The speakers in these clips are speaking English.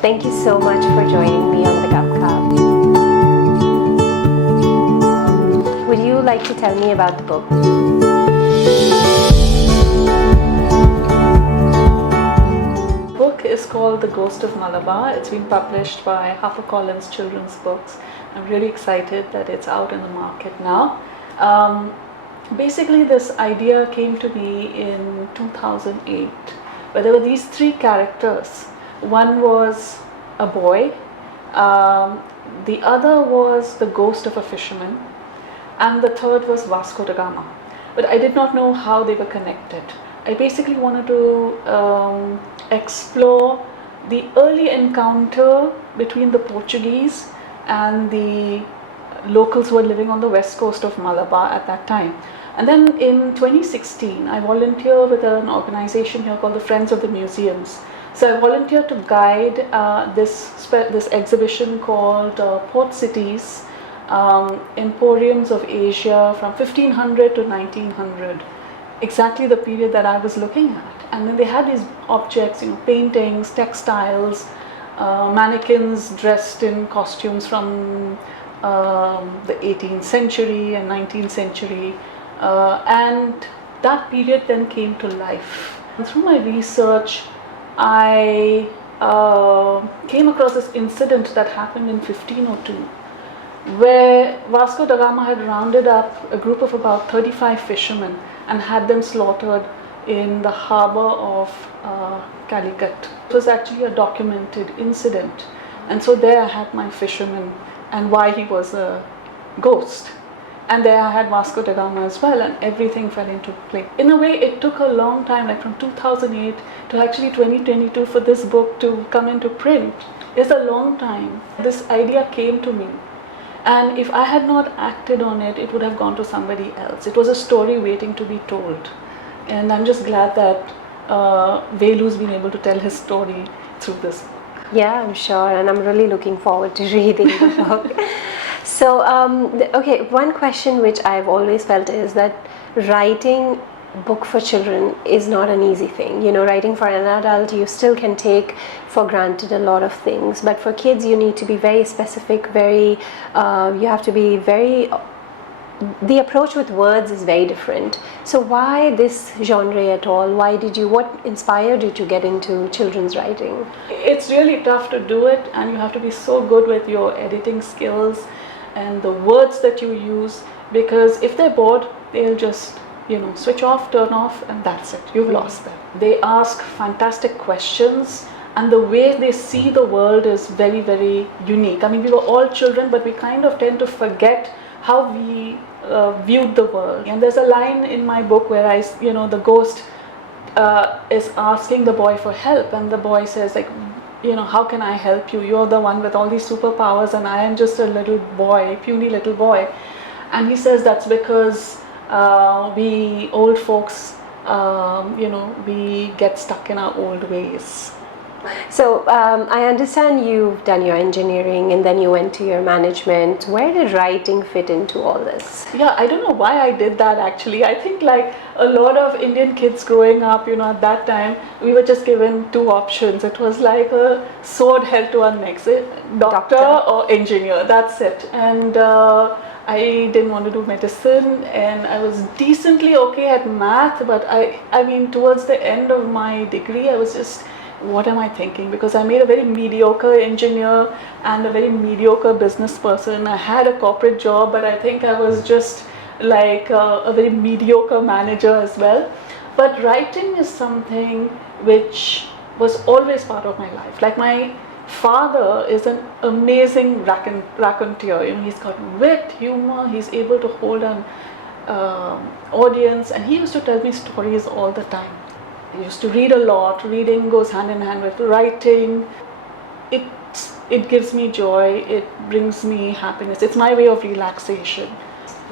Thank you so much for joining me on the GupShup. Would you like to tell me about the book? The book is called The Ghost of Malabar. It's been published by HarperCollins Children's Books. I'm really excited that it's out in the market now. Basically, this idea came to me in 2008, where there were these three characters. One was a boy, the other was the ghost of a fisherman, and the third was Vasco da Gama. But I did not know how they were connected. I basically wanted to explore the early encounter between the Portuguese and the locals who were living on the west coast of Malabar at that time. And then in 2016, I volunteered with an organization here called the Friends of the Museums. So I volunteered to guide this exhibition called Port Cities, Emporiums of Asia from 1500 to 1900, exactly the period that I was looking at. And then they had these objects, paintings, textiles, mannequins dressed in costumes from the 18th century and 19th century. And that period then came to life. And through my research, I came across this incident that happened in 1502, where Vasco da Gama had rounded up a group of about 35 fishermen and had them slaughtered in the harbor of Calicut. It was actually a documented incident, and so there I had my fisherman and why he was a ghost. And there I had Vasco da Gama as well, and everything fell into place. In a way, it took a long time, like from 2008 to actually 2022 for this book to come into print. It's a long time. This idea came to me, and if I had not acted on it, it would have gone to somebody else. It was a story waiting to be told. And I'm just glad that Velu's been able to tell his story through this book. Yeah, I'm sure, and I'm really looking forward to reading the book. So, okay, one question which I've always felt is that writing a book for children is not an easy thing. Writing for an adult, you still can take for granted a lot of things, but for kids, you need to be very specific, you have to be very, the approach with words is very different. So why this genre at all? What inspired you to get into children's writing? It's really tough to do it, and you have to be so good with your editing skills and the words that you use, because if they're bored, they'll just switch off, turn off, and that's it. You've lost them. They ask fantastic questions, and the way they see the world is very, very unique. I mean, we were all children, but we kind of tend to forget how we viewed the world. And there's a line in my book where the ghost is asking the boy for help, and the boy says, like, how can I help you? You're the one with all these superpowers, and I am just a little boy, puny little boy. And he says that's because we old folks, we get stuck in our old ways. So I understand you've done your engineering and then you went to your management. Where did writing fit into all this? Yeah, I don't know why I did that actually. I think like a lot of Indian kids growing up, at that time, we were just given two options. It was like a sword held to our necks, doctor or engineer, that's it. And I didn't want to do medicine, and I was decently okay at math, but I mean, towards the end of my degree, I was just, what am I thinking? Because I made a very mediocre engineer and a very mediocre business person. I had a corporate job, but I think I was just like a very mediocre manager as well. But writing is something which was always part of my life. Like, my father is an amazing raconteur. He's got wit, humor, he's able to hold an audience, and he used to tell me stories all the time. I used to read a lot. Reading goes hand in hand with writing. It gives me joy. It brings me happiness. It's my way of relaxation.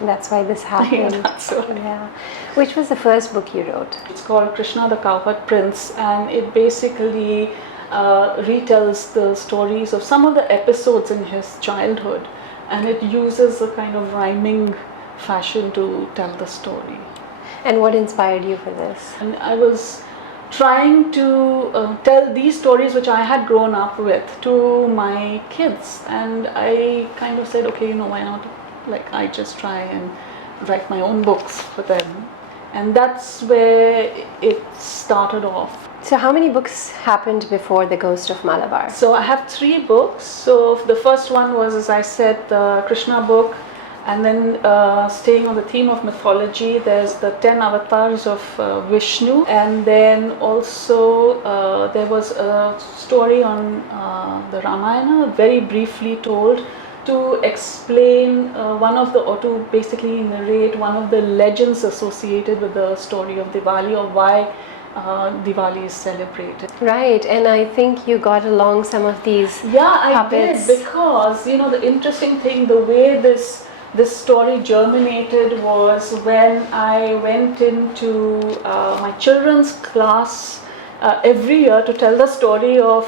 That's why this happened. Yeah, that's right. Yeah. Which was the first book you wrote? It's called Krishna the Cowherd Prince, and it basically retells the stories of some of the episodes in his childhood, and it uses a kind of rhyming fashion to tell the story. And what inspired you for this? And I was trying to tell these stories which I had grown up with to my kids, and I kind of said, okay, why not? Like, I just try and write my own books for them, and that's where it started off. So how many books happened before The Ghost of Malabar? So I have 3 books. So the first one was, as I said, the Krishna book, and then staying on the theme of mythology, there's the 10 avatars of Vishnu, and then also there was a story on the Ramayana, very briefly told, to explain or to basically narrate one of the legends associated with the story of Diwali, or why Diwali is celebrated. Right, and I think you got along some of these puppets. I did, because the interesting thing, the way this story germinated was when I went into my children's class every year to tell the story of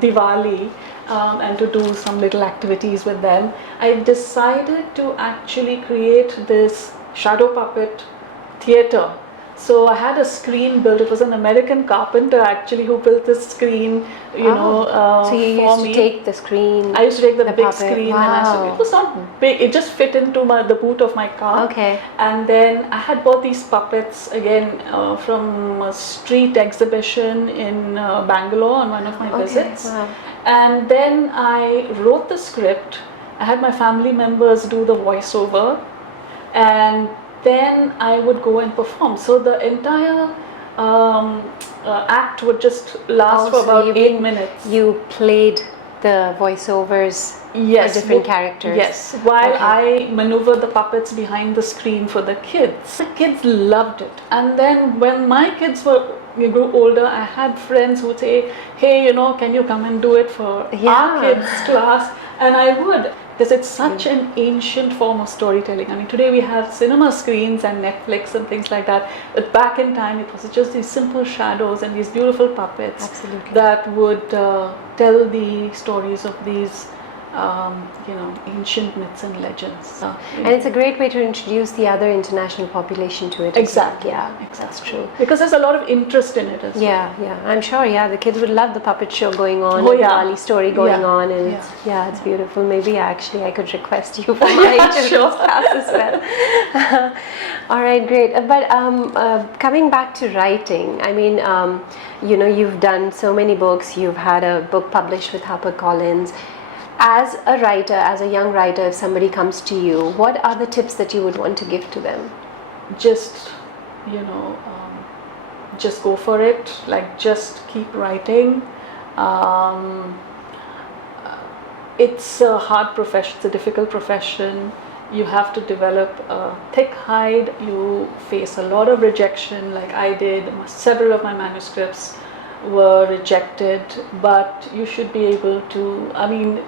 Diwali and to do some little activities with them. I decided to actually create this shadow puppet theatre. So I had a screen built. It was an American carpenter actually who built this screen, so you for used me. to take the screen. I used to take the big puppet. screen, Wow. and it was not big. It just fit into the boot of my car. Okay. And then I had bought these puppets again from a street exhibition in Bangalore on one of my visits. Wow. And then I wrote the script. I had my family members do the voiceover, and then I would go and perform. So the entire act would just last for about 8 minutes. You played the voiceovers for different characters. Yes, while I maneuvered the puppets behind the screen for the kids. The kids loved it. And then when my kids grew older, I had friends who would say, hey, can you come and do it for our kids' class? And I would. Because it's such an ancient form of storytelling. I mean, today we have cinema screens and Netflix and things like that. But back in time, it was just these simple shadows and these beautiful puppets that would tell the stories of these, ancient myths and legends. And it's a great way to introduce the other international population to it. Exactly. Yeah, that's true. Because there's a lot of interest in it as well. Yeah. I'm sure. Yeah, the kids would love the puppet show going on. The Diwali story going on, and it's beautiful. Maybe actually I could request you for my children's class as well. All right, great. But coming back to writing, I mean, you've done so many books. You've had a book published with HarperCollins. As a writer, as a young writer, if somebody comes to you, what are the tips that you would want to give to them? Just, just go for it. Like, just keep writing. It's a hard profession. It's a difficult profession. You have to develop a thick hide. You face a lot of rejection, like I did. Several of my manuscripts were rejected, but you should be able to,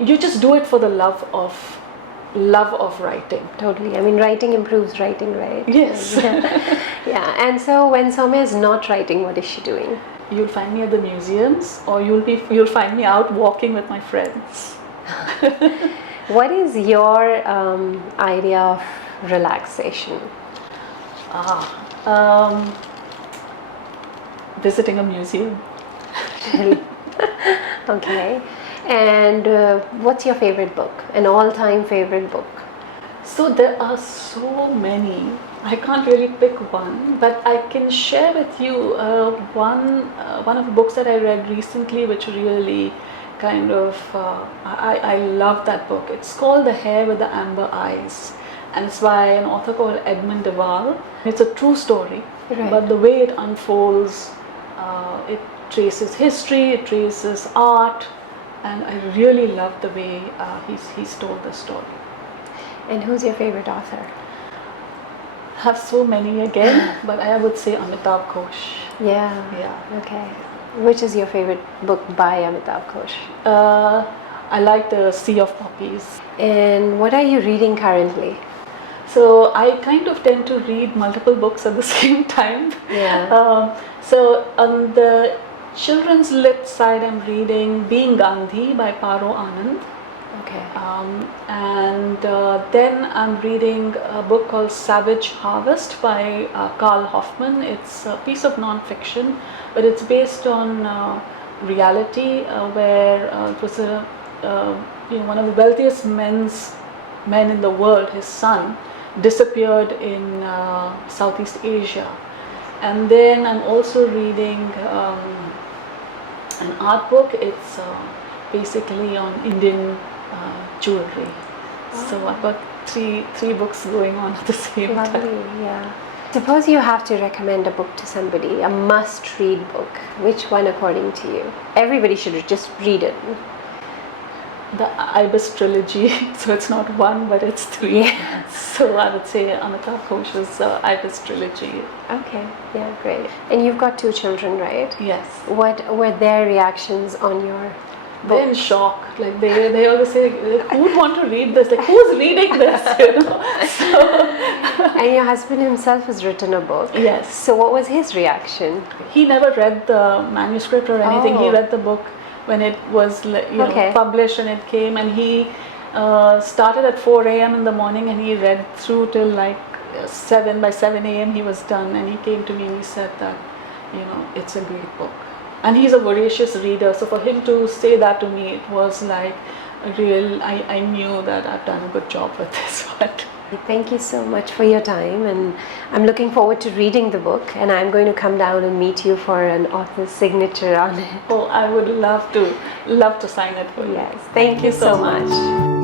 you just do it for the love of writing. Totally. I mean, writing improves writing, right? Yes. Yeah. And so when Soumya is not writing, what is she doing? You'll find me at the museums, or you'll find me out walking with my friends. What is your idea of relaxation? Visiting a museum. Okay. And what's your favorite book? An all-time favorite book? So there are so many. I can't really pick one, but I can share with you one of the books that I read recently, which really kind of I love that book. It's called The Hare with the Amber Eyes, and it's by an author called Edmund Deval. It's a true story, but the way it unfolds, it traces history, it traces art, and I really love the way he's told the story. And who's your favorite author? I have so many again, but I would say Amitabh Ghosh. Yeah. Okay. Which is your favorite book by Amitabh Ghosh? I like The Sea of Poppies. And what are you reading currently? So I kind of tend to read multiple books at the same time. Yeah. So on the children's lit side, I'm reading Being Gandhi by Paro Anand. Okay. And then I'm reading a book called Savage Harvest by Carl Hoffman. It's a piece of non-fiction, but it's based on reality, where it was one of the wealthiest men in the world. His son disappeared in Southeast Asia. And then I'm also reading an art book. It's basically on Indian jewelry. So I've got three books going on at the same Lovely, time. yeah. Suppose you have to recommend a book to somebody, a must-read book. Which one, according to you? Everybody should just read it. The Ibis Trilogy. So it's not one, but it's three. Yeah. So I would say Amitabh Ghosh's Ibis Trilogy. Okay, yeah, great. And you've got 2 children, right? Yes. What were their reactions on your They're in shock. Like they always say, who would want to read this? Like, who's reading this? So, And your husband himself has written a book. Yes. So what was his reaction? He never read the manuscript or anything. He Oh. read the book when it was Okay. published and it came, and he started at 4 a.m. in the morning, and he read through till like 7. By 7 a.m. he was done, and he came to me and he said that it's a great book. And he's a voracious reader, so for him to say that to me, it was like a real, I knew that I've done a good job with this one. Thank you so much for your time, and I'm looking forward to reading the book, and I'm going to come down and meet you for an author's signature on it. Oh, I would love to sign it for you. Yes, thank you so much.